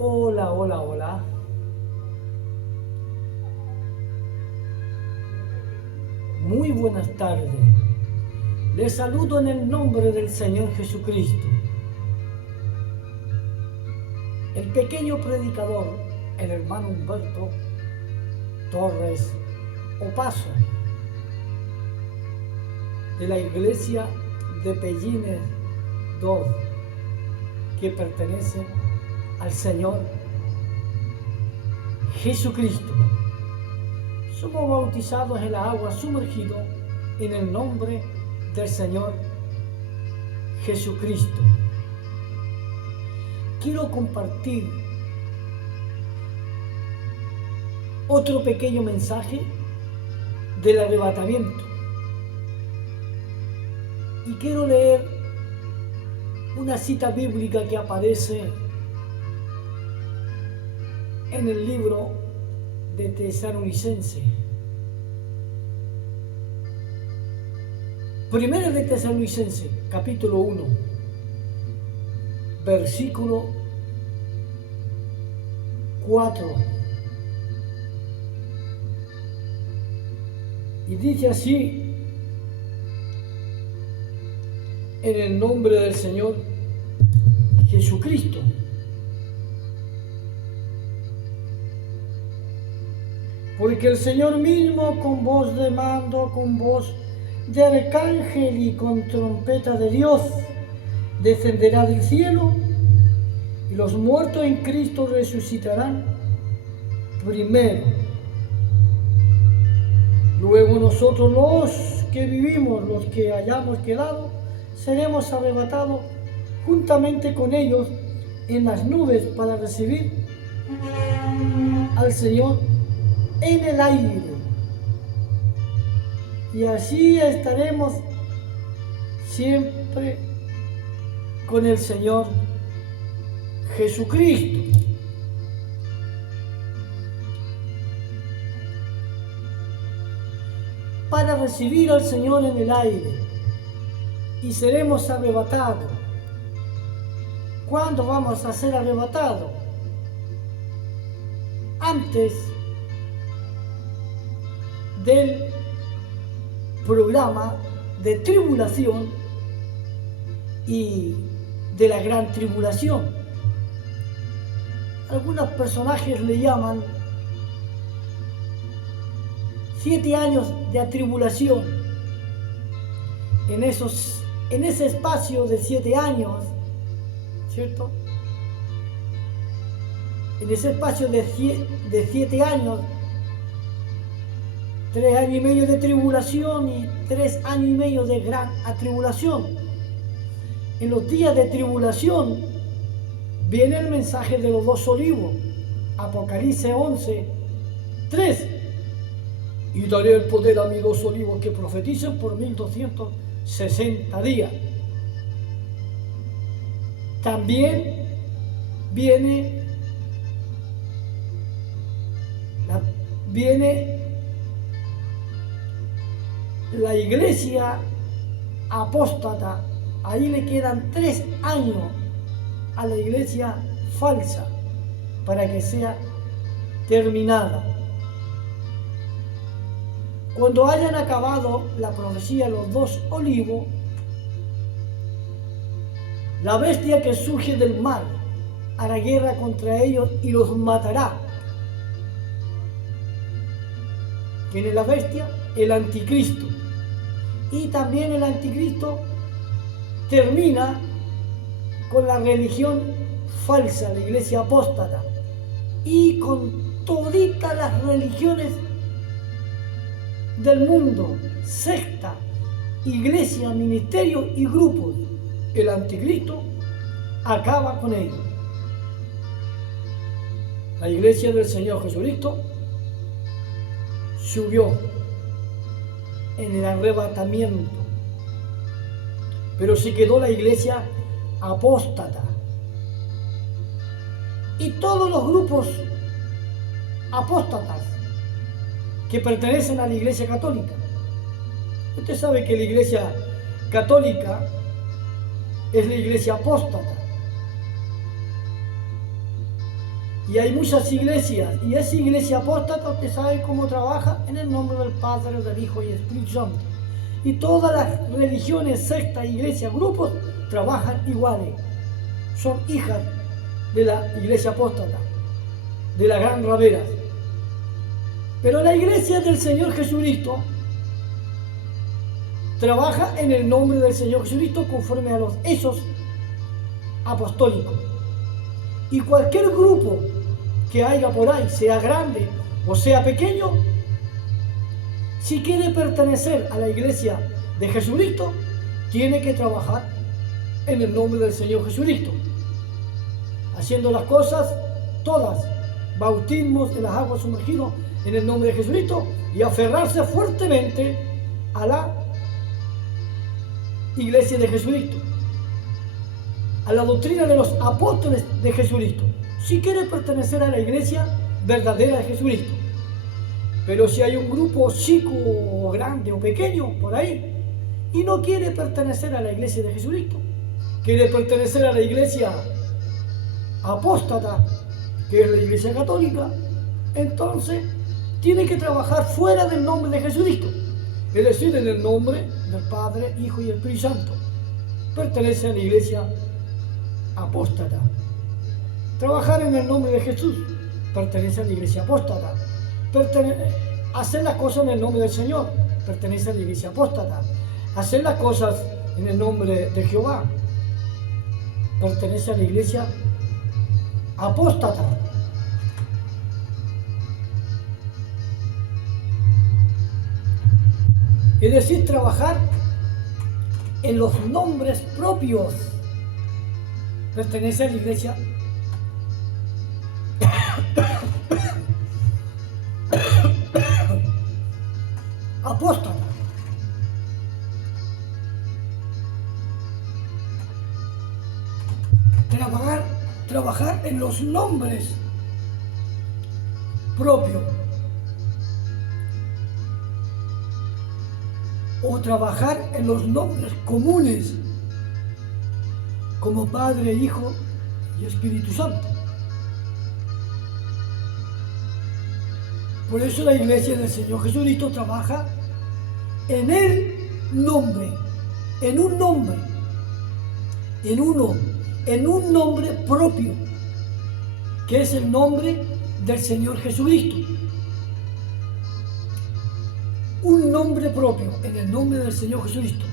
Hola, hola, hola. Muy buenas tardes. Les saludo en el nombre del Señor Jesucristo. El pequeño predicador, el hermano Humberto Torres Opaso, de la iglesia de Pellines 2, que pertenece al Señor Jesucristo. Somos bautizados en la agua sumergidos en el nombre del Señor Jesucristo. Quiero compartir otro pequeño mensaje del arrebatamiento. Y quiero leer una cita bíblica que aparece en el libro de Tesalonicenses. Primero de Tesalonicenses, capítulo 1, versículo 4. Y dice así, en el nombre del Señor Jesucristo. Porque el Señor mismo, con voz de mando, con voz de arcángel y con trompeta de Dios, descenderá del cielo, y los muertos en Cristo resucitarán primero. Luego nosotros los que vivimos, los que hayamos quedado, seremos arrebatados juntamente con ellos en las nubes para recibir al Señor en el aire. Y así estaremos siempre con el Señor Jesucristo. Para recibir al Señor en el aire y seremos arrebatados. ¿Cuándo vamos a ser arrebatados? Antes del programa de tribulación y de la gran tribulación. Algunos personajes le llaman 7 años de atribulación. En ese espacio de 7 años, ¿cierto? En ese espacio de 7 años, 3 años y medio de tribulación y 3 años y medio de gran atribulación. En los días de tribulación viene el mensaje de los 2 olivos, Apocalipsis 11, 3. Y daré el poder a mis 2 olivos que profeticen por 1260 días. También viene la iglesia apóstata. Ahí le quedan 3 años a la iglesia falsa para que sea terminada. Cuando hayan acabado la profecía de los 2 olivos, la bestia que surge del mar hará guerra contra ellos y los matará. ¿Quién es la bestia? El anticristo. Y también el anticristo termina con la religión falsa, la iglesia apóstata, y con toditas las religiones del mundo, secta, iglesia, ministerio y grupos. El anticristo acaba con ellos. La iglesia del Señor Jesucristo subió en el arrebatamiento, pero se quedó la iglesia apóstata y todos los grupos apóstatas que pertenecen a la iglesia católica. Usted sabe que la iglesia católica es la iglesia apóstata. Y hay muchas iglesias, y esa iglesia apóstata, usted sabe cómo trabaja, en el nombre del Padre, del Hijo y del Espíritu Santo. Y todas las religiones, sectas, iglesias, grupos, trabajan iguales. Son hijas de la iglesia apóstata, de la gran ramera. Pero la iglesia del Señor Jesucristo trabaja en el nombre del Señor Jesucristo conforme a los hechos apostólicos. Y cualquier grupo que haya por ahí, sea grande o sea pequeño, si quiere pertenecer a la iglesia de Jesucristo, tiene que trabajar en el nombre del Señor Jesucristo, haciendo las cosas todas, bautismos en las aguas sumergidos en el nombre de Jesucristo, y aferrarse fuertemente a la iglesia de Jesucristo, a la doctrina de los apóstoles de Jesucristo, si quiere pertenecer a la iglesia verdadera de Jesucristo. Pero si hay un grupo chico o grande o pequeño por ahí y no quiere pertenecer a la iglesia de Jesucristo, quiere pertenecer a la iglesia apóstata, que es la iglesia católica, entonces tiene que trabajar fuera del nombre de Jesucristo, es decir, en el nombre del Padre, Hijo y Espíritu Santo. Pertenece a la iglesia apóstata. Trabajar en el nombre de Jesús, pertenece a la iglesia apóstata. Hacer las cosas en el nombre del Señor, pertenece a la iglesia apóstata. Hacer las cosas en el nombre de Jehová, pertenece a la iglesia apóstata. Es decir, trabajar en los nombres propios, pertenece a la iglesia apóstata. Trabajar en los nombres propios, o trabajar en los nombres comunes como Padre, Hijo y Espíritu Santo. Por eso la iglesia del Señor Jesucristo trabaja en el nombre, en un nombre, en un nombre propio, que es el nombre del Señor Jesucristo. Un nombre propio, en el nombre del Señor Jesucristo,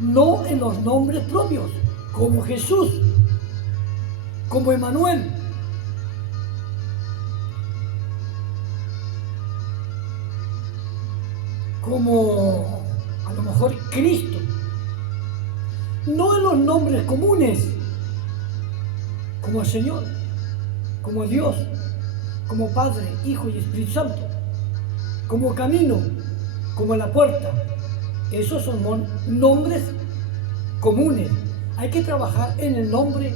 no en los nombres propios, como Jesús, como Emmanuel, como a lo mejor Cristo, no en los nombres comunes, como el Señor, como Dios, como Padre, Hijo y Espíritu Santo, como camino, como la puerta. Esos son nombres comunes. Hay que trabajar en el nombre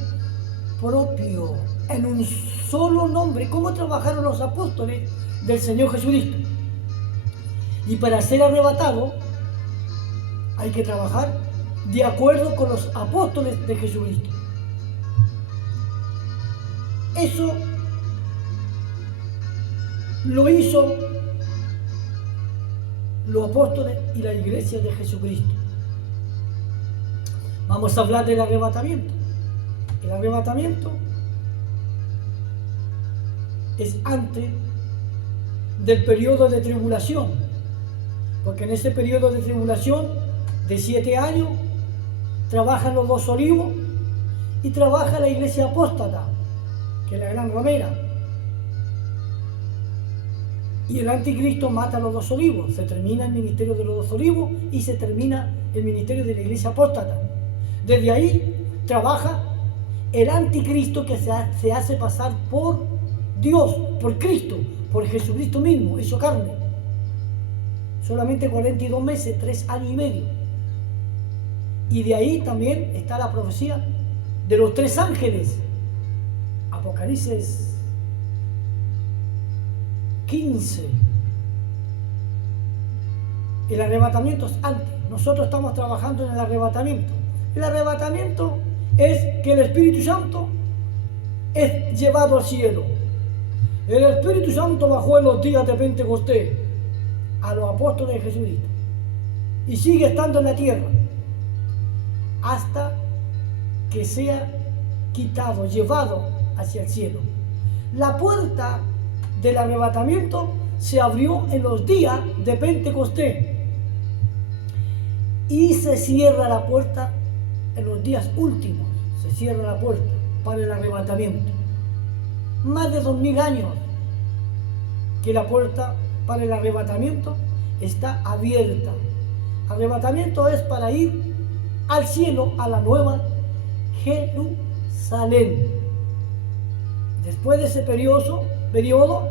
propio, en un solo nombre, como trabajaron los apóstoles del Señor Jesucristo. Y para ser arrebatado hay que trabajar de acuerdo con los apóstoles de Jesucristo. Eso lo hizo los apóstoles y la iglesia de Jesucristo. Vamos a hablar del arrebatamiento. El arrebatamiento es antes del periodo de tribulación, porque en ese periodo de tribulación de 7 años trabajan los 2 olivos y trabaja la iglesia apóstata, que es la gran ramera. Y el anticristo mata a los 2 olivos. Se termina el ministerio de los 2 olivos y se termina el ministerio de la iglesia apóstata. Desde ahí trabaja el anticristo, que se hace pasar por Dios, por Cristo, por Jesucristo mismo, hecho carne. Solamente 42 meses, 3 años y medio. Y de ahí también está la profecía de los 3 ángeles. Apocalipsis 15. El arrebatamiento es antes. Nosotros estamos trabajando en el arrebatamiento. El arrebatamiento es que el Espíritu Santo es llevado al cielo. El Espíritu Santo bajó en los días de Pentecostés a los apóstoles de Jesucristo y sigue estando en la tierra hasta que sea quitado, llevado hacia el cielo. La puerta del arrebatamiento se abrió en los días de Pentecostés y se cierra la puerta en los días últimos. Se cierra la puerta para el arrebatamiento. Más de 2000 años que la puerta para el arrebatamiento está abierta. Arrebatamiento es para ir al cielo, a la nueva Jerusalén. Después de ese periodo,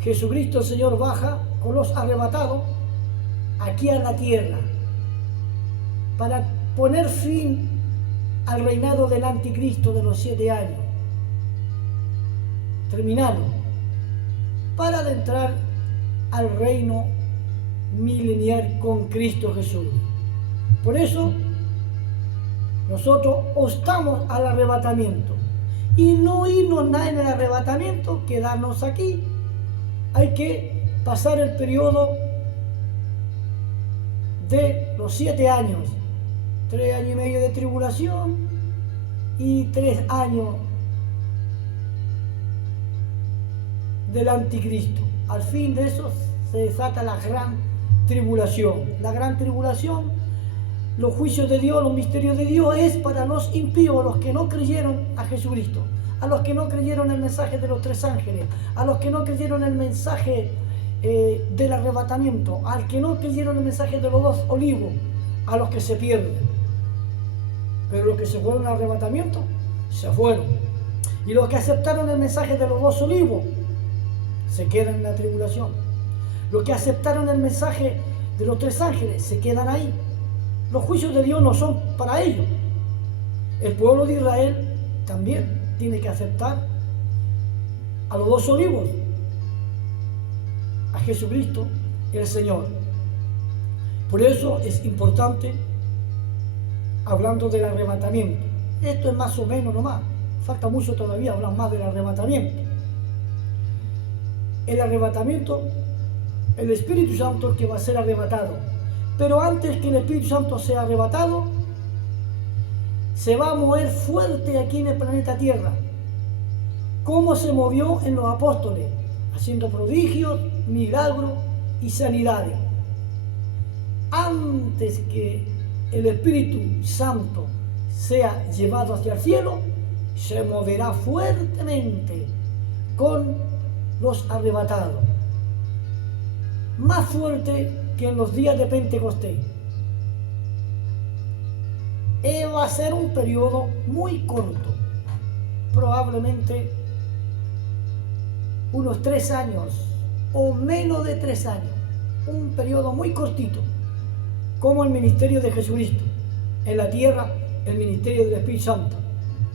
Jesucristo el Señor baja con los arrebatados aquí a la tierra para poner fin al reinado del anticristo de los 7 años, terminarlo, para adentrar al reino milenial con Cristo Jesús. Por eso nosotros optamos al arrebatamiento y no irnos nada en el arrebatamiento, quedarnos aquí. Hay que pasar el periodo de los 7 años, 3 años y medio de tribulación y 3 años del anticristo. Al fin de eso se desata la gran tribulación. La gran tribulación, los juicios de Dios, los misterios de Dios, es para los impíos, los que no creyeron a Jesucristo, a los que no creyeron el mensaje de los 3 ángeles, a los que no creyeron el mensaje del arrebatamiento, al que no creyeron el mensaje de los 2 olivos, a los que se pierden. Pero los que se fueron al arrebatamiento, se fueron. Y los que aceptaron el mensaje de los 2 olivos, se quedan en la tribulación. Los que aceptaron el mensaje de los 3 ángeles, se quedan ahí. Los juicios de Dios no son para ellos. El pueblo de Israel también tiene que aceptar a los 2 olivos, a Jesucristo el Señor. Por eso es importante, hablando del arrebatamiento. Esto es más o menos nomás, falta mucho todavía hablar más del arrebatamiento. El arrebatamiento, el Espíritu Santo es el que va a ser arrebatado, pero antes que el Espíritu Santo sea arrebatado, se va a mover fuerte aquí en el planeta Tierra, como se movió en los apóstoles, haciendo prodigios, milagros y sanidades. Antes que el Espíritu Santo sea llevado hacia el cielo, se moverá fuertemente con los arrebatados, más fuerte que en los días de Pentecostés. Va a ser un periodo muy corto, probablemente unos 3 años o menos de 3 años, un periodo muy cortito, como el ministerio de Jesucristo en la tierra, el ministerio del Espíritu Santo,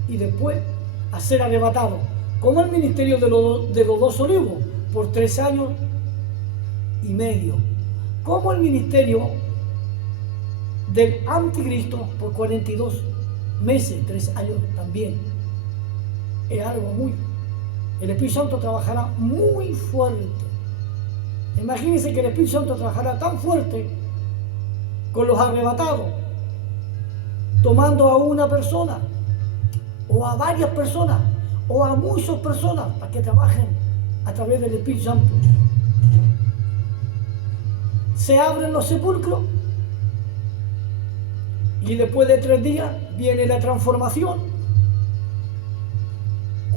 y después a ser arrebatado, como el ministerio de los 2 olivos, por 3 años y medio, como el ministerio del anticristo por 42 meses, 3 años también. Es algo el Espíritu Santo trabajará muy fuerte. Imagínense que el Espíritu Santo trabajará tan fuerte con los arrebatados, tomando a una persona, o a varias personas, o a muchas personas, para que trabajen a través del Espíritu Santo. Se abren los sepulcros y después de 3 días viene la transformación.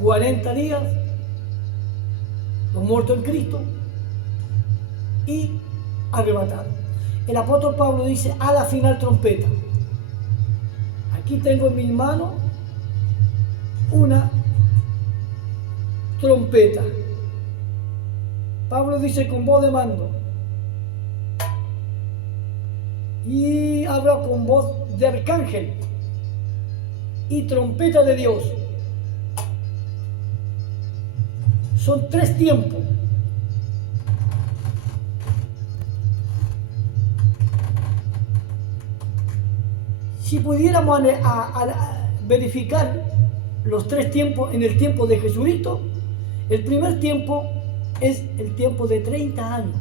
40 días, los muertos en Cristo y arrebatados. El apóstol Pablo dice: a la final trompeta. Aquí tengo en mis manos una trompeta. Pablo dice: con voz de mando, y habla con voz de arcángel y trompeta de Dios. Son 3 tiempos. Si pudiéramos verificar los tres tiempos en el tiempo de Jesucristo. El primer tiempo es el tiempo de 30 años,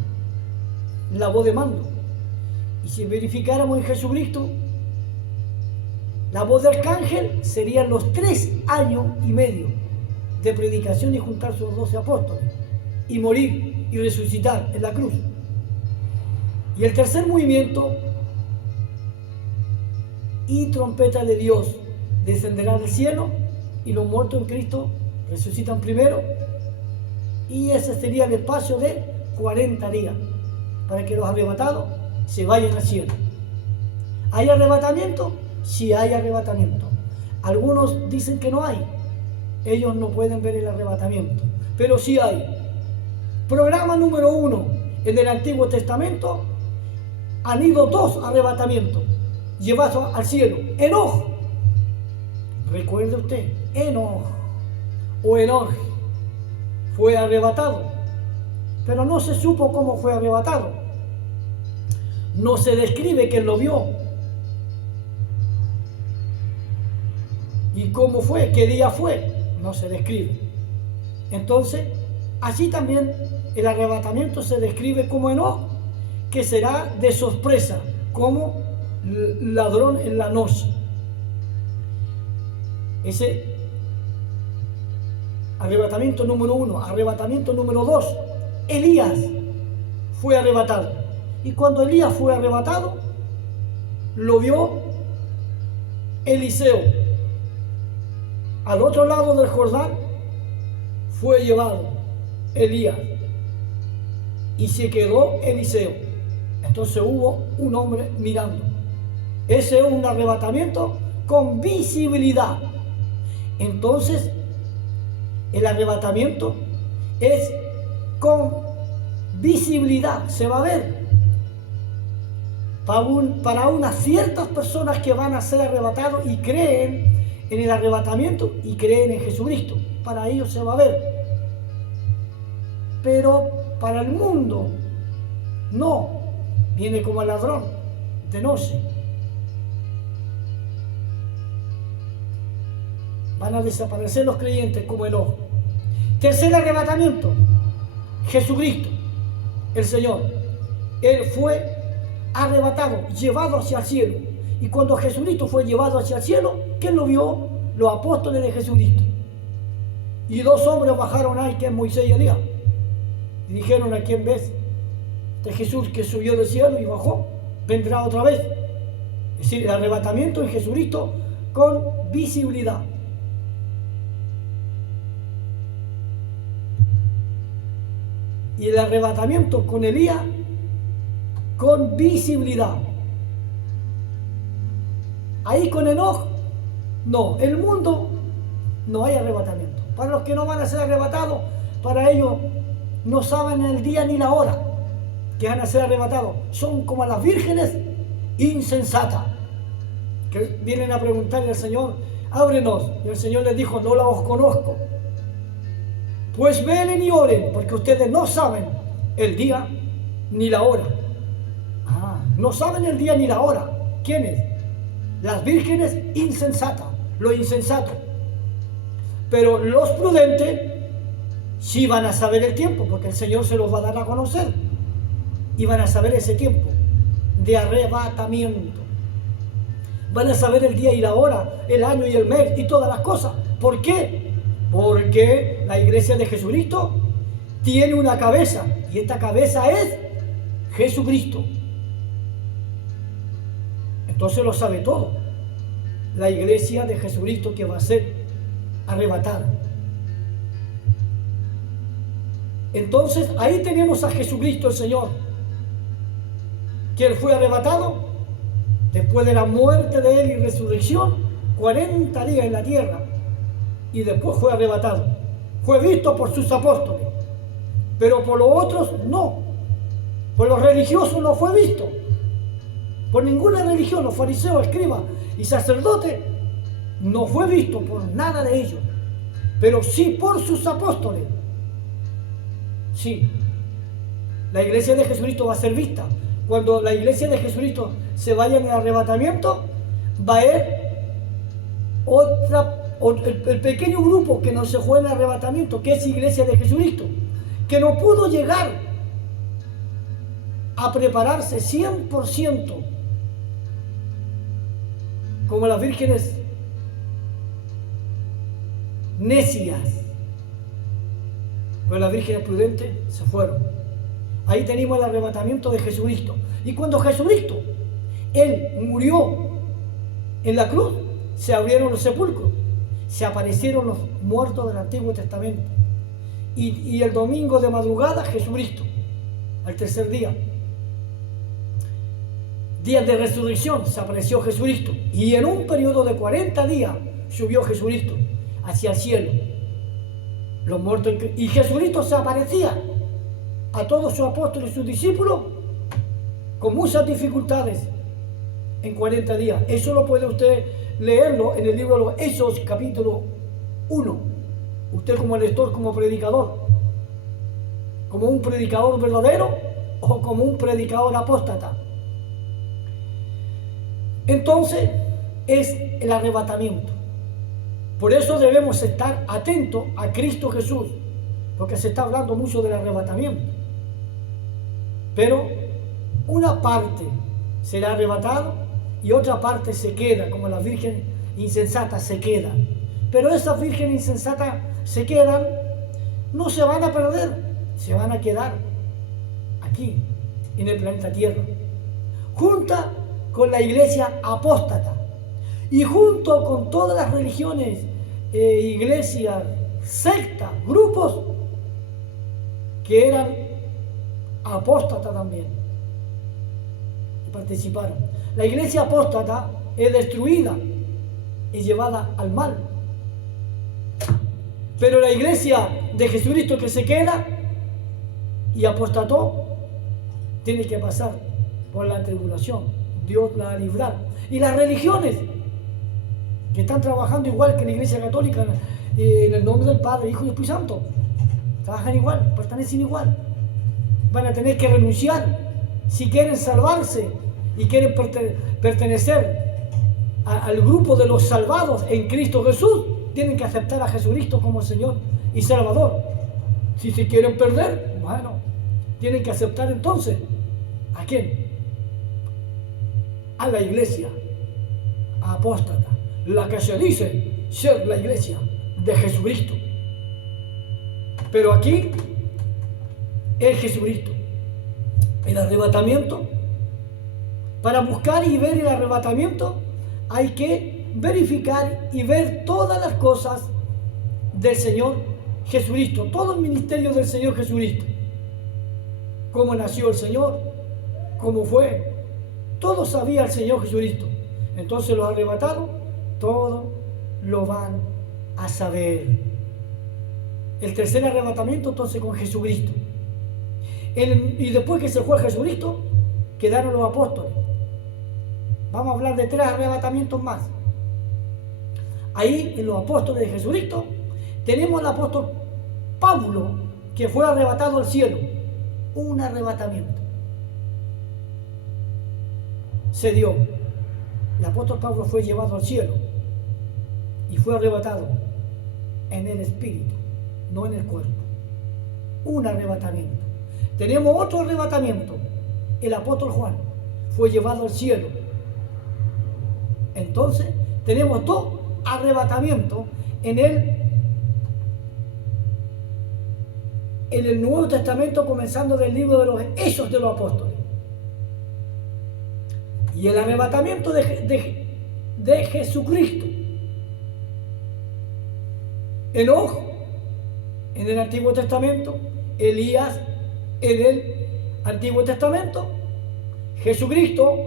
la voz de mando. Y si verificáramos en Jesucristo, la voz del arcángel serían los 3 años y medio de predicación y juntar sus 12 apóstoles y morir y resucitar en la cruz. Y el tercer movimiento, y trompeta de Dios descenderá del cielo y los muertos en Cristo resucitan primero, y ese sería el espacio de 40 días para que los arrebatados se vayan al cielo. ¿Hay arrebatamiento? Sí hay arrebatamiento. Algunos dicen que no hay. Ellos no pueden ver el arrebatamiento, pero sí hay. Programa número 1 en el Antiguo Testamento: han ido 2 arrebatamientos llevados al cielo. Enoch, recuerde usted, Enoch fue arrebatado, pero no se supo cómo fue arrebatado. No se describe quién lo vio y cómo fue, qué día fue, no se describe. Entonces, así también el arrebatamiento se describe como Enoch, que será de sorpresa, como ladrón en la noche. Ese arrebatamiento número 1. Arrebatamiento número 2, Elías fue arrebatado. Y cuando Elías fue arrebatado, lo vio Eliseo. Al otro lado del Jordán fue llevado Elías y se quedó Eliseo. Entonces hubo un hombre mirando. Ese es un arrebatamiento con visibilidad. Entonces, el arrebatamiento es con visibilidad, se va a ver. Para unas ciertas personas que van a ser arrebatados y creen en el arrebatamiento y creen en Jesucristo, para ellos se va a ver. Pero para el mundo, no, viene como el ladrón de noche. Van a desaparecer los creyentes como Enoch. Tercer arrebatamiento, Jesucristo, el Señor. Él fue arrebatado, llevado hacia el cielo. Y cuando Jesucristo fue llevado hacia el cielo, ¿quién lo vio? Los apóstoles de Jesucristo. Y 2 hombres bajaron ahí, que es Moisés y Elías. Y dijeron: ¿a quién ves? De Jesús que subió del cielo y bajó, vendrá otra vez. Es decir, el arrebatamiento en Jesucristo con visibilidad. Y el arrebatamiento con Elías con visibilidad. Ahí con Enoch, no. El mundo no hay arrebatamiento. Para los que no van a ser arrebatados, para ellos no saben el día ni la hora que van a ser arrebatados. Son como las vírgenes insensatas que vienen a preguntarle al Señor: ábrenos. Y el Señor les dijo: no la os conozco. Pues velen y oren, porque ustedes no saben el día ni la hora. No saben el día ni la hora. ¿Quiénes? Las vírgenes insensatas, los insensatos. Pero los prudentes sí van a saber el tiempo, porque el Señor se los va a dar a conocer. Y van a saber ese tiempo de arrebatamiento. Van a saber el día y la hora, el año y el mes y todas las cosas. ¿Por qué? Porque la iglesia de Jesucristo tiene una cabeza, y esta cabeza es Jesucristo. Entonces lo sabe todo. La iglesia de Jesucristo que va a ser arrebatada. Entonces ahí tenemos a Jesucristo el Señor, que Él fue arrebatado después de la muerte de Él y resurrección, 40 días en la tierra, y después fue arrebatado. Fue visto por sus apóstoles, pero por los otros no. Por los religiosos no fue visto. Por ninguna religión, los fariseos, escribas y sacerdotes, no fue visto por nada de ellos, pero sí por sus apóstoles. Sí, la iglesia de Jesucristo va a ser vista. Cuando la iglesia de Jesucristo se vaya en el arrebatamiento, va a haber otra o el pequeño grupo que no se fue en el arrebatamiento, que es Iglesia de Jesucristo, que no pudo llegar a prepararse 100% como las vírgenes necias, pues las vírgenes prudentes se fueron. Ahí tenemos el arrebatamiento de Jesucristo. Y cuando Jesucristo, Él murió en la cruz, se abrieron los sepulcros, se aparecieron los muertos del Antiguo Testamento. Y el domingo de madrugada, Jesucristo, al tercer día, día de resurrección, se apareció Jesucristo. Y en un periodo de 40 días subió Jesucristo hacia el cielo. Los muertos, y Jesucristo se aparecía a todos sus apóstoles y sus discípulos con muchas dificultades en 40 días. Eso lo puede usted leerlo en el libro de los Hechos, capítulo 1. Usted como lector, como predicador, como un predicador verdadero o como un predicador apóstata. Entonces es el arrebatamiento. Por eso debemos estar atentos a Cristo Jesús, porque se está hablando mucho del arrebatamiento. Pero una parte será arrebatado y otra parte se queda, como las vírgenes insensatas se quedan. Pero esas vírgenes insensatas se quedan, no se van a perder, se van a quedar aquí, en el planeta Tierra, junta con la iglesia apóstata y junto con todas las religiones, iglesias, sectas, grupos que eran apóstatas también y participaron. La iglesia apóstata es destruida y llevada al mal, pero la iglesia de Jesucristo que se queda y apostató tiene que pasar por la tribulación. Dios la va a librar. Y las religiones que están trabajando igual que la Iglesia Católica, en el nombre del Padre, Hijo y Espíritu Santo, trabajan igual, pertenecen igual. Van a tener que renunciar si quieren salvarse y quieren pertenecer al grupo de los salvados en Cristo Jesús. Tienen que aceptar a Jesucristo como Señor y Salvador. Si se quieren perder, bueno, tienen que aceptar entonces ¿a quién? A la iglesia apóstata, la que se dice ser la iglesia de Jesucristo. Pero aquí es Jesucristo. El arrebatamiento, para buscar y ver el arrebatamiento, hay que verificar y ver todas las cosas del Señor Jesucristo, todo el ministerio del Señor Jesucristo. Cómo nació el Señor, cómo fue, todo sabía el Señor Jesucristo. Entonces los arrebatados, todo lo van a saber. El tercer arrebatamiento entonces con Jesucristo. Y después que se fue Jesucristo, quedaron los apóstoles. Vamos a hablar de 3 arrebatamientos más. Ahí en los apóstoles de Jesucristo tenemos al apóstol Pablo, que fue arrebatado al cielo. Un arrebatamiento se dio. El apóstol Pablo fue llevado al cielo y fue arrebatado en el espíritu, no en el cuerpo. Un arrebatamiento. Tenemos otro arrebatamiento. El apóstol Juan fue llevado al cielo. Entonces tenemos 2 arrebatamientos en el Nuevo Testamento, comenzando del libro de los Hechos de los Apóstoles. Y el arrebatamiento de Jesucristo. Enoc en el Antiguo Testamento, Elías en el Antiguo Testamento, Jesucristo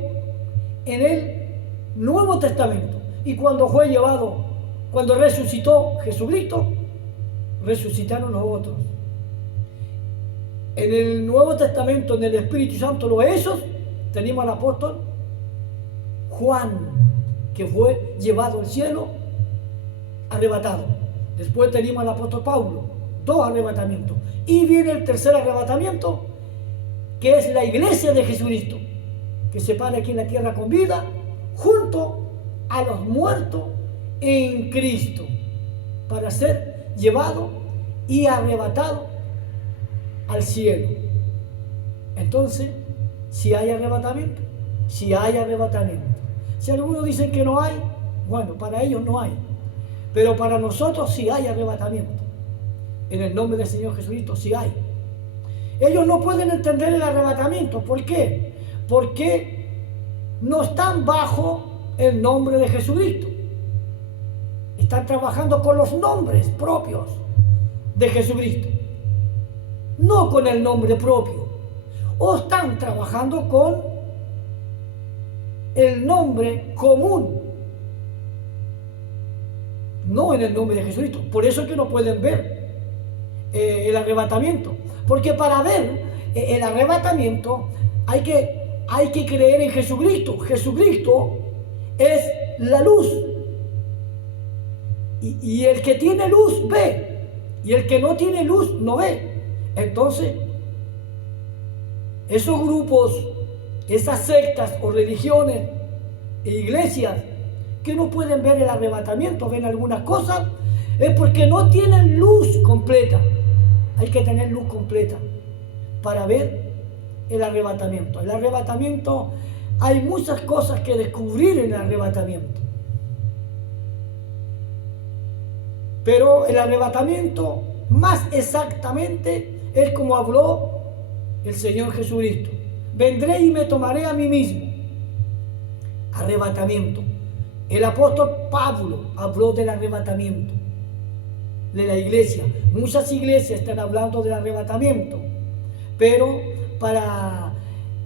en el Nuevo Testamento. Y cuando resucitó Jesucristo, resucitaron los otros. En el Nuevo Testamento, en el Espíritu Santo, los Hechos, tenemos al apóstol Juan, que fue llevado al cielo, arrebatado. Después tenemos al apóstol Pablo, 2 arrebatamientos. Y viene el tercer arrebatamiento, que es la iglesia de Jesucristo, que se para aquí en la tierra con vida, junto a los muertos en Cristo. para ser llevado y arrebatado al cielo. Entonces, si hay arrebatamiento, si hay arrebatamiento. Si algunos dicen que no hay, bueno, para ellos no hay. Pero para nosotros sí hay arrebatamiento. En el nombre del Señor Jesucristo sí hay. Ellos no pueden entender el arrebatamiento. ¿Por qué? Porque no están bajo el nombre de Jesucristo. Están trabajando con los nombres propios de Jesucristo, no con el nombre propio. O están trabajando con el nombre común, no en el nombre de Jesucristo. Por eso es que no pueden ver el arrebatamiento. Porque para ver el arrebatamiento hay que creer en Jesucristo. Jesucristo es la luz. Y el que tiene luz ve. Y el que no tiene luz no ve. Entonces, esos grupos, esas sectas o religiones e iglesias que no pueden ver el arrebatamiento, ven algunas cosas, es porque no tienen luz completa. Hay que tener luz completa para ver el arrebatamiento. El arrebatamiento, hay muchas cosas que descubrir en el arrebatamiento. Pero el arrebatamiento, más exactamente, es como habló el Señor Jesucristo. Vendré y me tomaré a mí mismo. Arrebatamiento. El apóstol Pablo habló del arrebatamiento de la iglesia. Muchas iglesias están hablando del arrebatamiento, pero para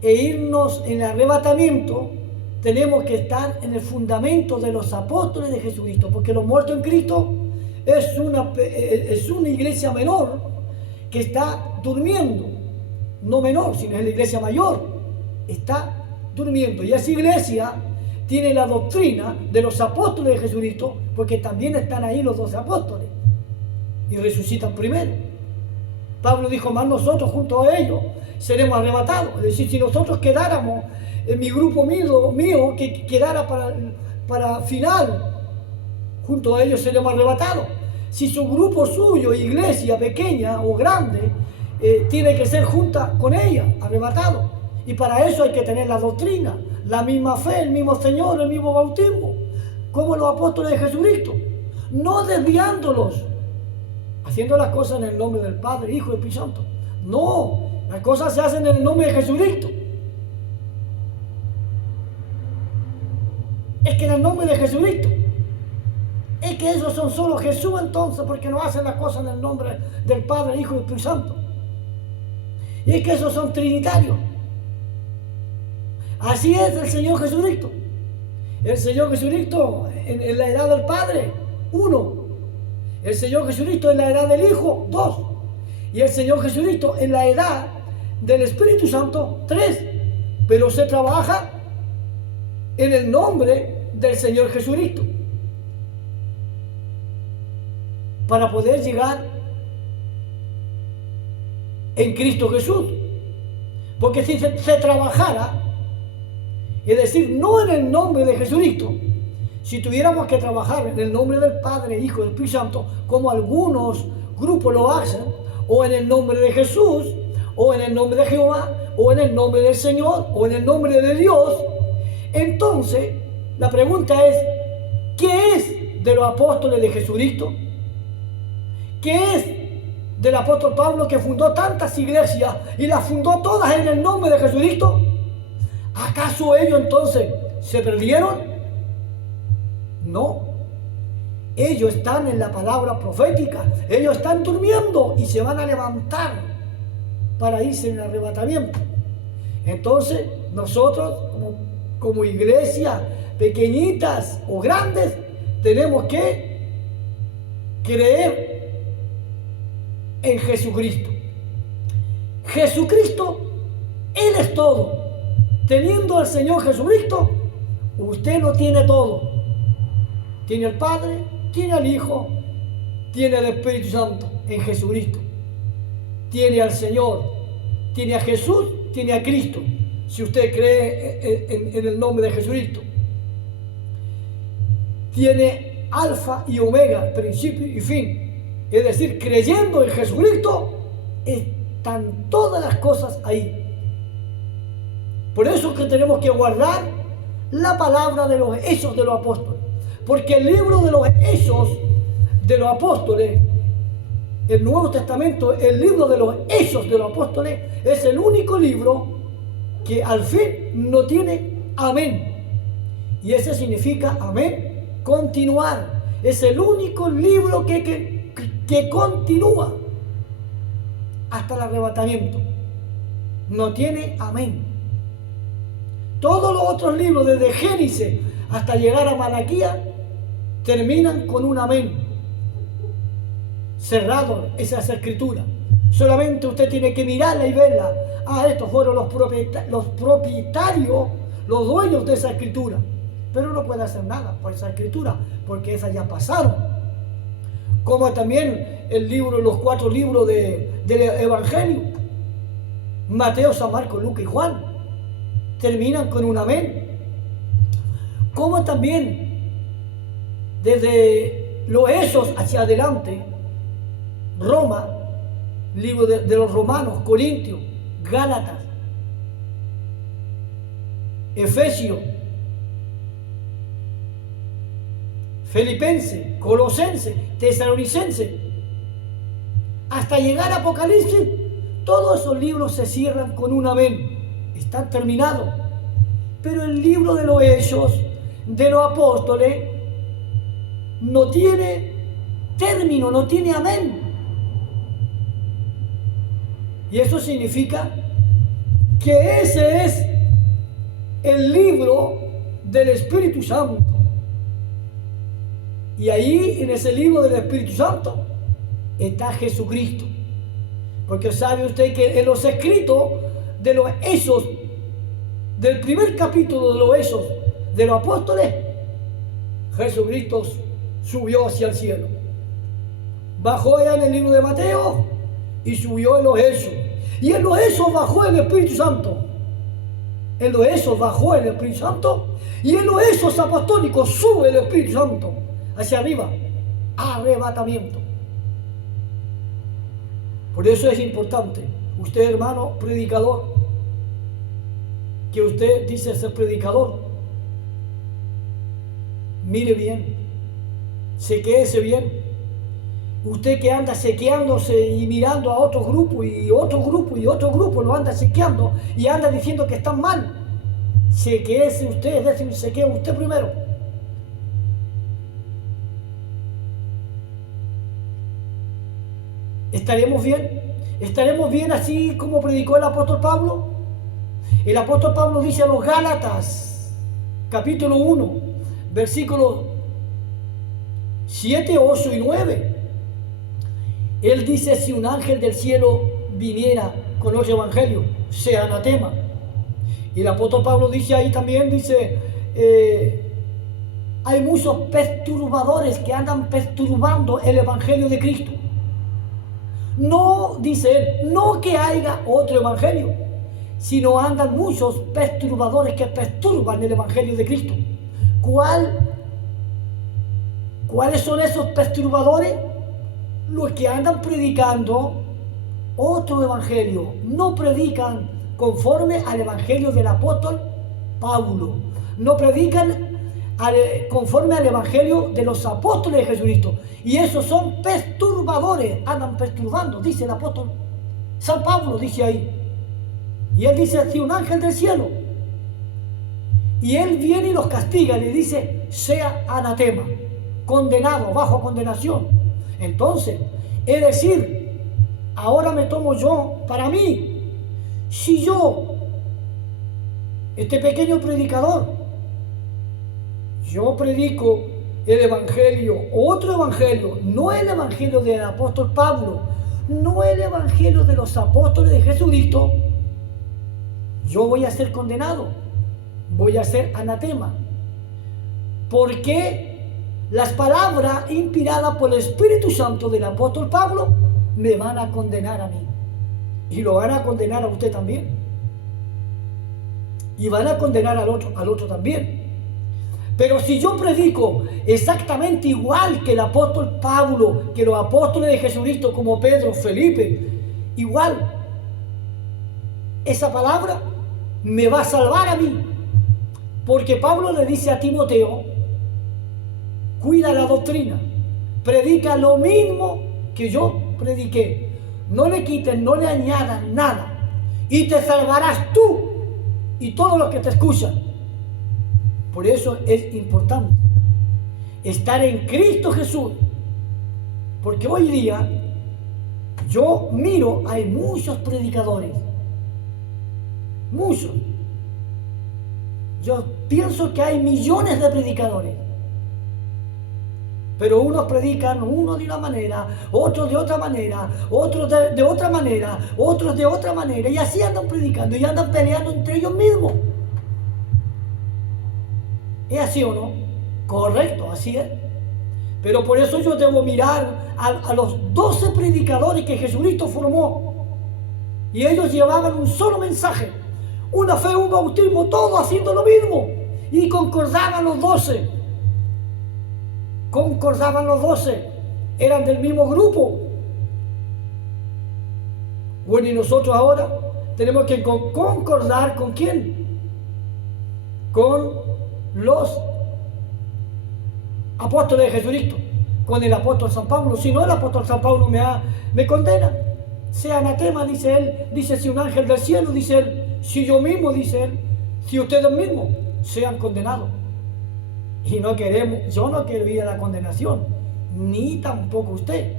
irnos en el arrebatamiento tenemos que estar en el fundamento de los apóstoles de Jesucristo, porque los muertos en Cristo es una iglesia menor que está durmiendo, no menor, sino es la iglesia mayor, está durmiendo. Y esa iglesia tiene la doctrina de los apóstoles de Jesucristo, porque también están ahí los 12 apóstoles y resucitan primero. Pablo dijo, más nosotros junto a ellos seremos arrebatados. Es decir, si nosotros quedáramos, en mi grupo mío que quedara para final, junto a ellos seremos arrebatados. Si su grupo suyo, iglesia pequeña o grande, tiene que ser junta con ella, arrebatado. Y para eso hay que tener la doctrina, la misma fe, el mismo Señor, el mismo bautismo, como los apóstoles de Jesucristo, no desviándolos, haciendo las cosas en el nombre del Padre, Hijo y Espíritu Santo. No, las cosas se hacen en el nombre de Jesucristo. Es que en el nombre de Jesucristo. Es que esos son solo Jesús entonces, porque no hacen las cosas en el nombre del Padre, Hijo y Espíritu Santo. Y es que esos son trinitarios. Así es el Señor Jesucristo. El Señor Jesucristo en la edad del Padre, 1. El Señor Jesucristo en la edad del Hijo, 2. Y el Señor Jesucristo en la edad del Espíritu Santo, 3. Pero se trabaja en el nombre del Señor Jesucristo para poder llegar en Cristo Jesús. Porque si se trabajara, es decir, no en el nombre de Jesucristo, si tuviéramos que trabajar en el nombre del Padre, Hijo y Espíritu Santo, como algunos grupos lo hacen, o en el nombre de Jesús, o en el nombre de Jehová, o en el nombre del Señor, o en el nombre de Dios, entonces la pregunta es, ¿qué es de los apóstoles de Jesucristo? ¿Qué es del apóstol Pablo, que fundó tantas iglesias y las fundó todas en el nombre de Jesucristo? ¿Acaso ellos entonces se perdieron? No. Ellos están en la palabra profética. Ellos están durmiendo y se van a levantar para irse en el arrebatamiento. Entonces, nosotros como iglesia, pequeñitas o grandes, tenemos que creer en Jesucristo. Jesucristo, Él es todo. Teniendo al Señor Jesucristo, usted lo tiene todo. Tiene al Padre, tiene al Hijo, tiene al Espíritu Santo en Jesucristo. Tiene al Señor, tiene a Jesús, tiene a Cristo. Si usted cree en el nombre de Jesucristo. Tiene alfa y omega, principio y fin. Es decir, creyendo en Jesucristo, están todas las cosas ahí. Por eso es que tenemos que guardar la palabra de los hechos de los apóstoles. Porque el libro de los hechos de los apóstoles, el Nuevo Testamento, el libro de los hechos de los apóstoles, es el único libro que al fin no tiene amén. Y ese significa amén, continuar. Es el único libro que continúa hasta el arrebatamiento. No tiene amén. Todos los otros libros, desde Génesis hasta llegar a Malaquías, terminan con un amén. Cerrado esas escrituras. Solamente usted tiene que mirarla y verla. Ah, estos fueron los propietarios, los dueños de esa escritura. Pero no puede hacer nada por esa escritura, porque esas ya pasaron. Como también los 4 libros del Evangelio, Mateo, San Marcos, Lucas y Juan, terminan con un amén. Como también desde los Hechos hacia adelante, Roma, libro de los Romanos, Corintios, Gálatas, Efesios, Filipenses, Colosenses, Tesalonicenses, hasta llegar a Apocalipsis, todos esos libros se cierran con un amén. Están terminados. Pero el libro de los Hechos de los Apóstoles no tiene término, no tiene amén. Y eso significa que ese es el libro del Espíritu Santo. Y ahí, en ese libro del Espíritu Santo, está Jesucristo. Porque sabe usted que en los escritos de los Hechos, del primer capítulo de los Hechos de los Apóstoles, Jesucristo subió hacia el cielo. Bajó allá en el libro de Mateo y subió en los Hechos. Y en los Hechos bajó el Espíritu Santo. En los Hechos bajó el Espíritu Santo. Y en los Hechos apostólicos sube el Espíritu Santo hacia arriba. Arrebatamiento. Por eso es importante, usted, hermano predicador, que usted dice ser predicador, mire bien, sequéese bien. Usted que anda sequeándose y mirando a otro grupo y otro grupo y otro grupo, lo anda sequeando y anda diciendo que están mal. Sequéese usted, déjese un sequeo usted primero. ¿Estaremos bien? ¿Estaremos bien así como predicó el apóstol Pablo? El apóstol Pablo dice a los Gálatas, capítulo 1, versículos 7, 8 y 9. Él dice, si un ángel del cielo viniera con otro evangelio, sea anatema. Y el apóstol Pablo dice ahí también, dice, hay muchos perturbadores que andan perturbando el evangelio de Cristo. No, dice él, no que haya otro evangelio, sino andan muchos perturbadores que perturban el evangelio de Cristo. ¿Cuáles son esos perturbadores? Los que andan predicando otro evangelio, no predican conforme al evangelio del apóstol Pablo, no predican conforme al evangelio de los apóstoles de Jesucristo, y esos son perturbadores, andan perturbando, dice el apóstol San Pablo, dice ahí, y él dice así, un ángel del cielo, y él viene y los castiga, le dice, sea anatema, condenado, bajo condenación. Entonces, es decir, ahora me tomo yo para mí. Si yo, este pequeño predicador, yo predico el evangelio, otro evangelio, no el evangelio del apóstol Pablo, no el evangelio de los apóstoles de Jesucristo, yo voy a ser condenado, voy a ser anatema. ¿Por qué? Las palabras inspiradas por el Espíritu Santo del apóstol Pablo me van a condenar a mí. Y lo van a condenar a usted también. Y van a condenar al otro también. Pero si yo predico exactamente igual que el apóstol Pablo, que los apóstoles de Jesucristo como Pedro, Felipe, igual, esa palabra me va a salvar a mí. Porque Pablo le dice a Timoteo, cuida la doctrina, predica lo mismo que yo prediqué. No le quiten, no le añadan nada. Y te salvarás tú y todos los que te escuchan. Por eso es importante estar en Cristo Jesús. Porque hoy día yo miro, hay muchos predicadores. Muchos. Yo pienso que hay millones de predicadores. Pero unos predican, uno de una manera, otros de otra manera, otros de otra manera, otros de otra manera. Y así andan predicando y andan peleando entre ellos mismos. ¿Es así o no? Correcto, así es. Pero por eso yo debo mirar a los 12 predicadores que Jesucristo formó. Y ellos llevaban un solo mensaje. Una fe, un bautismo, todo haciendo lo mismo. Y concordaban los 12. Concordaban los 12. Eran del mismo grupo. Bueno, y nosotros ahora tenemos que concordar ¿con quién? Con los apóstoles de Jesucristo, con el apóstol San Pablo. Si no, el apóstol San Pablo me condena. Sea anatema, dice él. Dice, si un ángel del cielo, dice él. Si yo mismo, dice él. Si ustedes mismos sean condenados. Y no queremos, yo no quiero ir a la condenación, ni tampoco usted.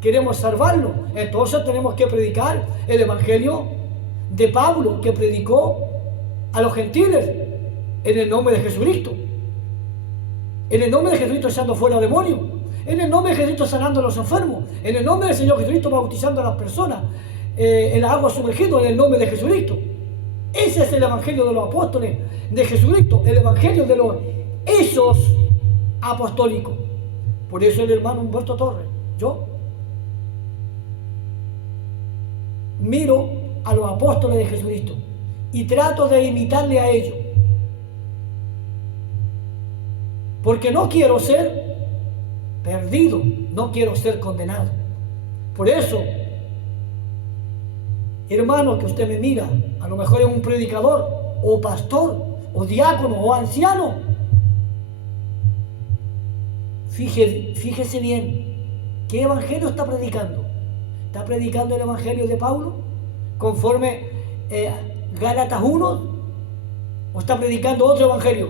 Queremos salvarlo. Entonces tenemos que predicar el evangelio de Pablo, que predicó a los gentiles en el nombre de Jesucristo. En el nombre de Jesucristo echando fuera demonios. En el nombre de Jesucristo sanando a los enfermos. En el nombre del Señor Jesucristo bautizando a las personas en la agua sumergido en el nombre de Jesucristo. Ese es el evangelio de los apóstoles de Jesucristo. El evangelio de los hechos apostólicos. Por eso el hermano Humberto Torres, yo miro a los apóstoles de Jesucristo y trato de imitarle a ellos. Porque no quiero ser perdido, no quiero ser condenado. Por eso, hermano que usted me mira, a lo mejor es un predicador, o pastor, o diácono, o anciano. Fíjese bien, ¿qué evangelio está predicando? ¿Está predicando el evangelio de Pablo? Conforme Gálatas 1, ¿o está predicando otro evangelio?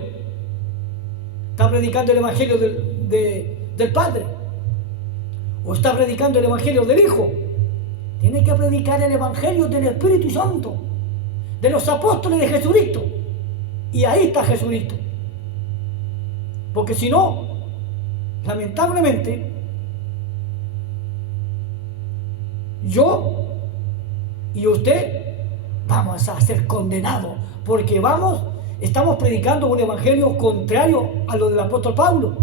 ¿Está predicando el evangelio del Padre? ¿O está predicando el evangelio del Hijo? Tiene que predicar el evangelio del Espíritu Santo, de los apóstoles de Jesucristo. Y ahí está Jesucristo. Porque si no, lamentablemente, yo y usted vamos a ser condenados, porque estamos predicando un evangelio contrario a lo del apóstol Pablo.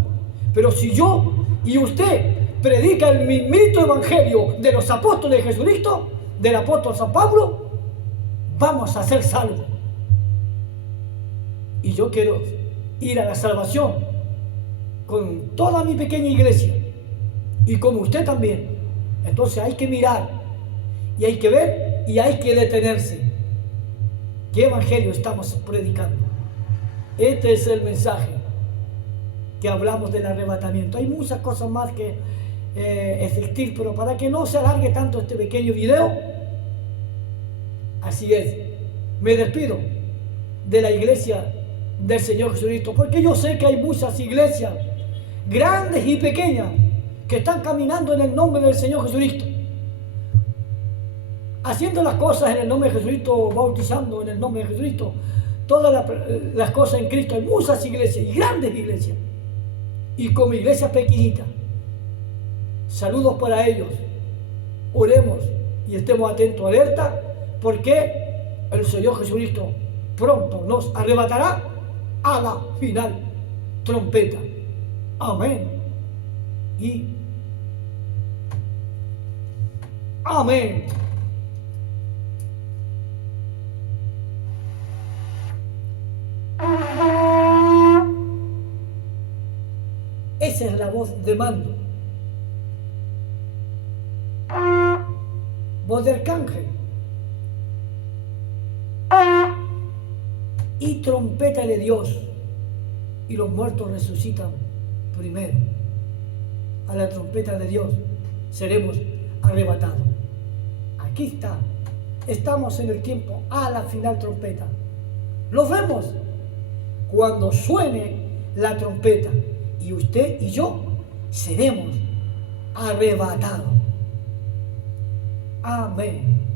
Pero si yo y usted predica el mismito evangelio de los apóstoles de Jesucristo, del apóstol San Pablo, vamos a ser salvos. Y yo quiero ir a la salvación con toda mi pequeña iglesia y con usted también. Entonces hay que mirar y hay que ver y hay que detenerse. ¿Qué evangelio estamos predicando? Este es el mensaje que hablamos del arrebatamiento. Hay muchas cosas más que existir, pero para que no se alargue tanto este pequeño video, así es, me despido de la iglesia del Señor Jesucristo, porque yo sé que hay muchas iglesias, grandes y pequeñas, que están caminando en el nombre del Señor Jesucristo, haciendo las cosas en el nombre de Jesucristo, bautizando en el nombre de Jesucristo, todas las cosas en Cristo. Hay muchas iglesias y grandes iglesias, y como iglesias pequeñitas. Saludos para ellos. Oremos y estemos atentos, alerta, porque el Señor Jesucristo pronto nos arrebatará a la final trompeta. Amén. Y amén. Esa es la voz de mando. Voz de arcángel. Y trompeta de Dios. Y los muertos resucitan primero. A la trompeta de Dios seremos arrebatados. Aquí está. Estamos en el tiempo a la final trompeta. Lo vemos cuando suene la trompeta y usted y yo seremos arrebatados. Amén.